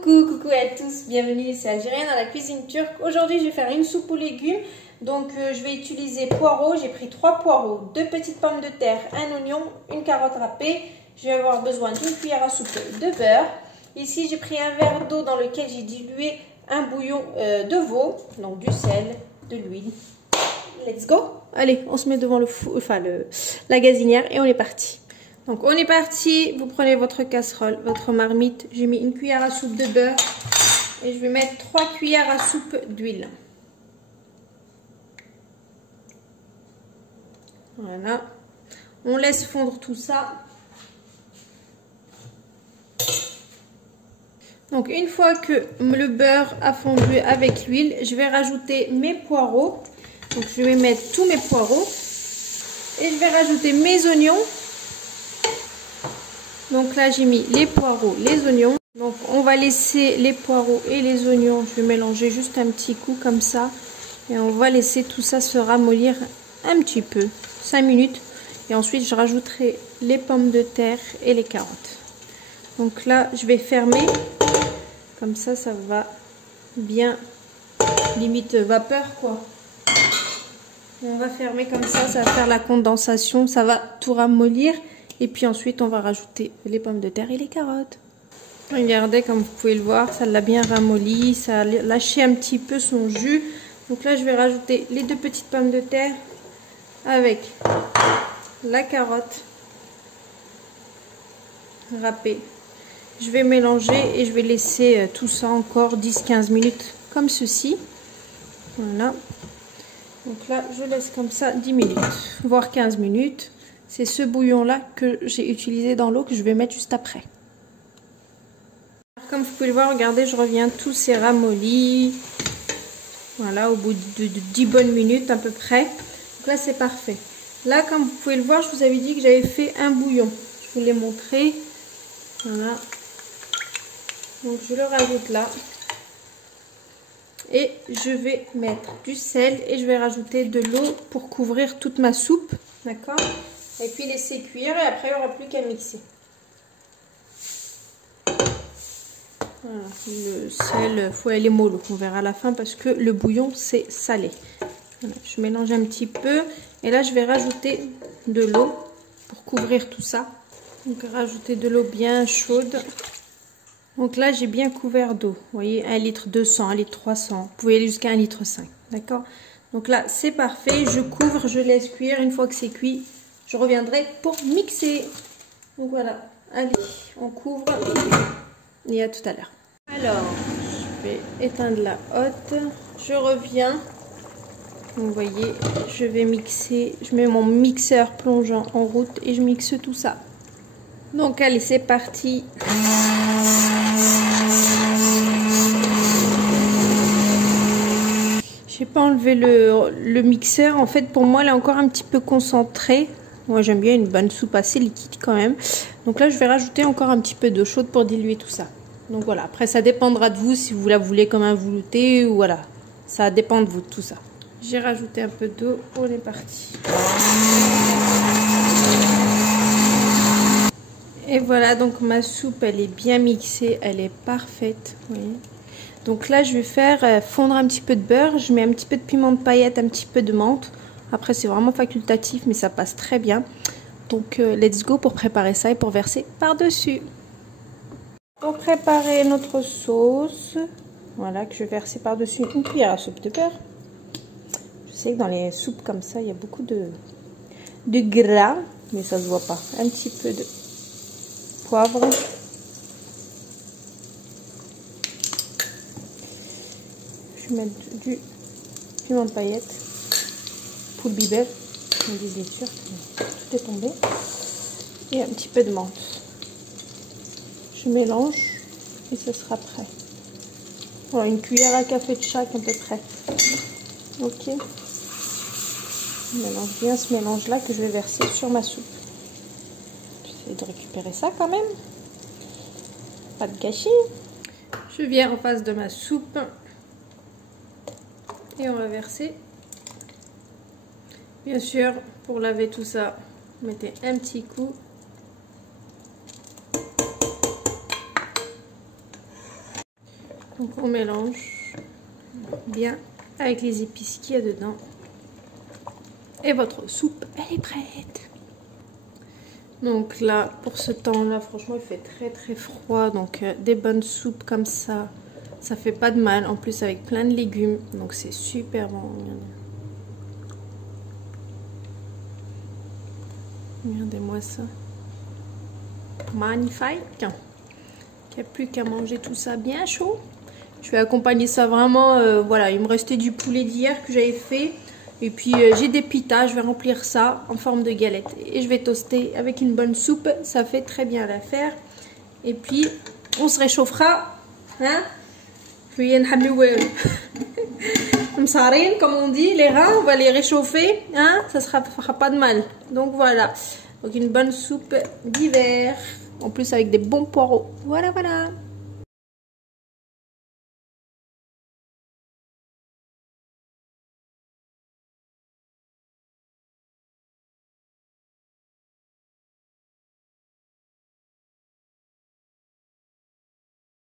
Coucou à tous, bienvenue, c'est Algérienne dans la cuisine turque. Aujourd'hui je vais faire une soupe aux légumes. Donc je vais utiliser poireaux, j'ai pris 3 poireaux, 2 petites pommes de terre, un oignon, une carotte râpée. Je vais avoir besoin d'une cuillère à soupe de beurre. Ici j'ai pris un verre d'eau dans lequel j'ai dilué un bouillon de veau, donc du sel, de l'huile. Let's go! Allez, on se met devant la gazinière et on est parti. Donc on est parti, vous prenez votre casserole, votre marmite, j'ai mis une cuillère à soupe de beurre et je vais mettre 3 cuillères à soupe d'huile. Voilà, on laisse fondre tout ça. Donc une fois que le beurre a fondu avec l'huile, je vais rajouter mes poireaux. Donc je vais mettre tous mes poireaux et je vais rajouter mes oignons. Donc là j'ai mis les poireaux, les oignons. Donc on va laisser les poireaux et les oignons, je vais mélanger juste un petit coup comme ça. Et on va laisser tout ça se ramollir un petit peu, 5 minutes. Et ensuite je rajouterai les pommes de terre et les carottes. Donc là je vais fermer, comme ça ça va bien, limite vapeur quoi. Et on va fermer comme ça va faire la condensation, ça va tout ramollir. Et puis ensuite, on va rajouter les pommes de terre et les carottes. Regardez, comme vous pouvez le voir, ça l'a bien ramolli. Ça a lâché un petit peu son jus. Donc là, je vais rajouter les 2 petites pommes de terre avec la carotte râpée. Je vais mélanger et je vais laisser tout ça encore 10-15 minutes comme ceci. Voilà. Donc là, je laisse comme ça 10 minutes, voire 15 minutes. C'est ce bouillon-là que j'ai utilisé dans l'eau que je vais mettre juste après. Comme vous pouvez le voir, regardez, je reviens, tout s'est ramolli. Voilà, au bout de 10 bonnes minutes à peu près. Donc là, c'est parfait. Là, comme vous pouvez le voir, je vous avais dit que j'avais fait un bouillon. Je vous l'ai montré. Voilà. Donc je le rajoute là. Et je vais mettre du sel et je vais rajouter de l'eau pour couvrir toute ma soupe. D'accord ? Et puis laisser cuire et après il n'y aura plus qu'à mixer. Voilà, le sel, il faut aller mollo, on verra à la fin parce que le bouillon c'est salé. Voilà, je mélange un petit peu et là je vais rajouter de l'eau pour couvrir tout ça. Donc rajouter de l'eau bien chaude. Donc là j'ai bien couvert d'eau. Vous voyez, 1 litre 200, 1 litre 300. Vous pouvez aller jusqu'à 1 litre 5. D'accord? Donc là c'est parfait. Je couvre, je laisse cuire. Une fois que c'est cuit, je reviendrai pour mixer. Donc voilà, allez, on couvre et à tout à l'heure. Alors, je vais éteindre la hotte. Je reviens. Vous voyez, je vais mixer. Je mets mon mixeur plongeant en route et je mixe tout ça. Donc allez, c'est parti. J'ai pas enlevé le mixeur. En fait, pour moi, elle est encore un petit peu concentrée. Moi, j'aime bien une bonne soupe assez liquide quand même. Donc là, je vais rajouter encore un petit peu d'eau chaude pour diluer tout ça. Donc voilà, après, ça dépendra de vous si vous la voulez comme un velouté ou voilà. Ça dépend de vous, tout ça. J'ai rajouté un peu d'eau. On est parti. Et voilà, donc ma soupe, elle est bien mixée. Elle est parfaite. Vous voyez. Donc là, je vais faire fondre un petit peu de beurre. Je mets un petit peu de piment de paillettes, un petit peu de menthe. Après, c'est vraiment facultatif, mais ça passe très bien. Donc, let's go pour préparer ça et pour verser par-dessus. Pour préparer notre sauce, voilà, que je vais verser par-dessus une cuillère à soupe de beurre. Je sais que dans les soupes comme ça, il y a beaucoup de gras, mais ça se voit pas. Un petit peu de poivre. Je vais mettre du piment de paillettes. Poule biber, on dit bien sûr, tout est tombé. Et un petit peu de menthe. Je mélange et ce sera prêt. Voilà, une cuillère à café de chaque à peu près. Ok. Je mélange bien ce mélange là que je vais verser sur ma soupe. J'essaie de récupérer ça quand même. Pas de gâchis. Je viens en face de ma soupe. Et on va verser. Bien sûr, pour laver tout ça, mettez un petit coup. Donc on mélange bien avec les épices qu'il y a dedans. Et votre soupe, elle est prête. Donc là, pour ce temps-là, franchement, il fait très très froid. Donc des bonnes soupes comme ça fait pas de mal. En plus avec plein de légumes. Donc c'est super bon. Regardez-moi ça. Magnifique. Il n'y a plus qu'à manger tout ça bien chaud. Je vais accompagner ça vraiment. Voilà, il me restait du poulet d'hier que j'avais fait. Et puis j'ai des pitas, je vais remplir ça en forme de galette. Et je vais toaster avec une bonne soupe, ça fait très bien l'affaire. Et puis on se réchauffera. Hein? Comme on dit, les reins, on va les réchauffer. Hein? Ça fera pas de mal. Donc voilà. Donc une bonne soupe d'hiver. En plus avec des bons poireaux. Voilà, voilà.